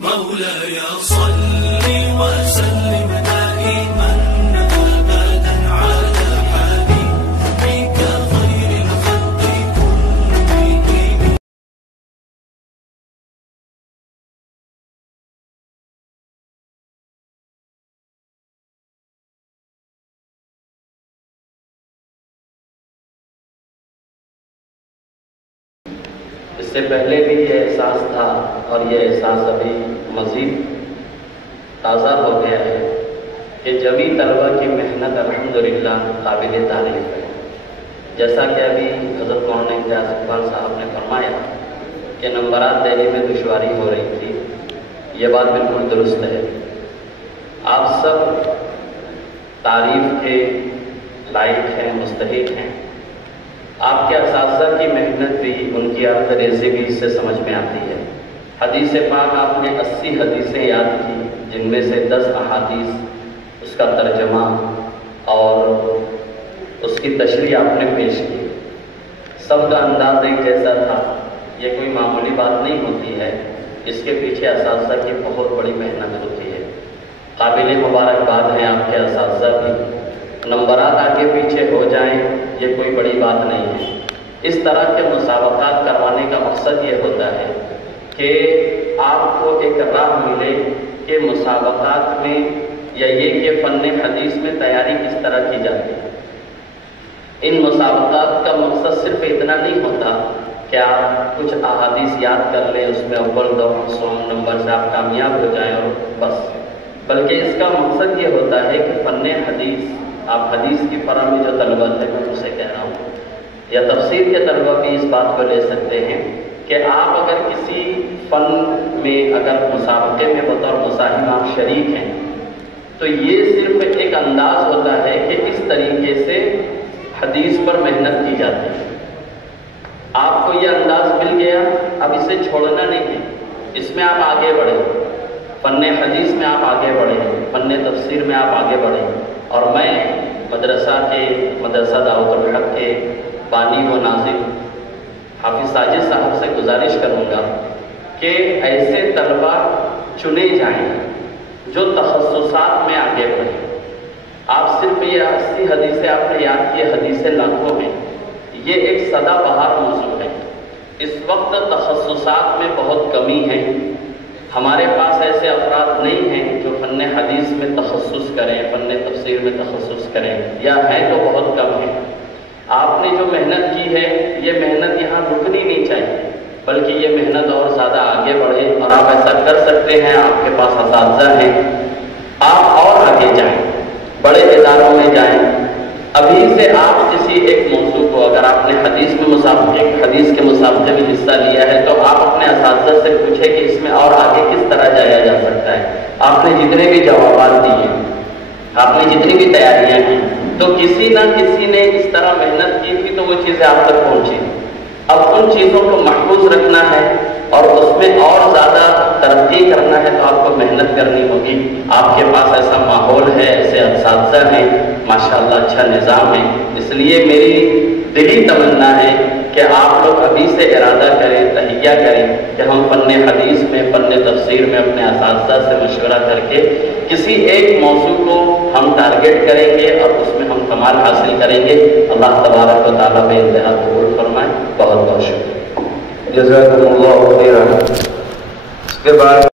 مولاي صل وسلم دائما أبدا على حبيبك خير الخلق كلهم. اس سے پہلے بھی یہ احساس تھا اور یہ احساس ابھی مزید تازہ ہو گیا ہے کہ جبھی طلبہ کی محنت الحمدللہ قابل تعریف ہے. جیسا کہ ابھی حضرت مولانا امتیاز اقبال صاحب نے فرمایا کہ نمبرات دینے میں دشواری ہو رہی تھی، یہ بات بالکل درست ہے. آپ سب تعریف کے لائق ہیں، مستحق ہیں. آپ کے اساتذہ کی محنت بھی، ان کی عرض ریزی بھی اس سے سمجھ میں آتی ہے. حدیث پاک آپ نے 80 حدیثیں یاد کی، جن میں سے 10 احادیث، اس کا ترجمہ اور اس کی تشریح آپ نے پیش کی. سب کا انداز ایک جیسا تھا. یہ کوئی معمولی بات نہیں ہوتی ہے، اس کے پیچھے اساتذہ کی بہت بڑی محنت ہوتی ہے. قابل مبارکباد ہیں آپ کے اساتذہ بھی. نمبرات آگے پیچھے ہو جائیں یہ کوئی بڑی بات نہیں ہے. اس طرح کے مسابقات کروانے کا مقصد یہ ہوتا ہے کہ آپ کو ایک راہ ملے کہ مسابقات میں یا یہ کہ فن حدیث میں تیاری کس طرح کی جاتی ہے. ان مسابقات کا مقصد صرف اتنا نہیں ہوتا کہ آپ کچھ احادیث یاد کر لیں، اس میں اول دوم سوم نمبر سے آپ کامیاب ہو جائیں اور بس، بلکہ اس کا مقصد یہ ہوتا ہے کہ فن حدیث، آپ حدیث کی فرا میں جو طلبہ تھے میں اسے کہہ رہا ہوں، یا تفسیر کے طلبہ بھی اس بات کو لے سکتے ہیں کہ آپ اگر کسی فن میں اگر مسابقے میں بطور مصاحب آپ شریک ہیں تو یہ صرف ایک انداز ہوتا ہے کہ اس طریقے سے حدیث پر محنت کی جاتی ہے. آپ کو یہ انداز مل گیا، اب اسے چھوڑنا نہیں ہے، اس میں آپ آگے بڑھیں. فن حدیث میں آپ آگے بڑھیں، فن تفسیر میں آپ آگے بڑھیں. اور میں مدرسہ دعوت الحق کے بانی و ناظم حافظ ساجد صاحب سے گزارش کروں گا کہ ایسے طلبہ چنے جائیں جو تخصصات میں آگے بڑھیں. آپ صرف یہ 80 حدیثیں آپ نے یاد کی، حدیثیں لاکھوں ہیں، یہ ایک سدا بہار موضوع ہے. اس وقت تخصصات میں بہت کمی ہے. ہمارے پاس ایسے افراد نہیں ہیں جو فن حدیث میں تخصص کریں، فن تفسیر میں تخصص کریں، یا ہیں تو بہت کم ہیں. آپ نے جو محنت کی ہے یہ محنت یہاں رکنی نہیں چاہیے، بلکہ یہ محنت اور زیادہ آگے بڑھے. اور آپ ایسا کر سکتے ہیں، آپ کے پاس اساتذہ ہیں، آپ اور آگے جائیں، بڑے اداروں میں جائیں. ابھی سے آپ کسی ایک موضوع کو، اگر آپ نے حدیث کے مسابقے میں حصہ لیا ہے تو آپ اپنے اساتذہ سے پوچھیں کہ اس میں اور آگے کس طرح جایا جا سکتا ہے. آپ نے جتنے بھی جوابات دیے، آپ نے جتنی بھی تیاریاں کی، تو کسی نہ کسی نے اس طرح محنت کی تھی تو وہ چیزیں آپ تک پہنچی. اب ان چیزوں کو محفوظ رکھنا ہے اور اس میں اور زیادہ ترقی کرنا ہے تو آپ کو محنت کرنی ہوگی. آپ کے پاس ایسا ماحول ہے، ایسے اساتذہ ہیں، ماشاءاللہ اچھا نظام ہے. اس لیے میری دلی تمنا ہے کہ آپ لوگ ابھی سے ارادہ کریں، تہیہ کریں کہ ہم فن حدیث میں، فن تفسیر میں اپنے اساتذہ سے مشورہ کر کے کسی ایک موضوع کو ہم ٹارگٹ کریں گے اور اس میں ہم کمال حاصل کریں گے. اللہ تبارک و تعالیٰ بے انتہا قبول فرمائے. بہت بہت شکریہ. جزاکم اللہ خیرا. اس کے بعد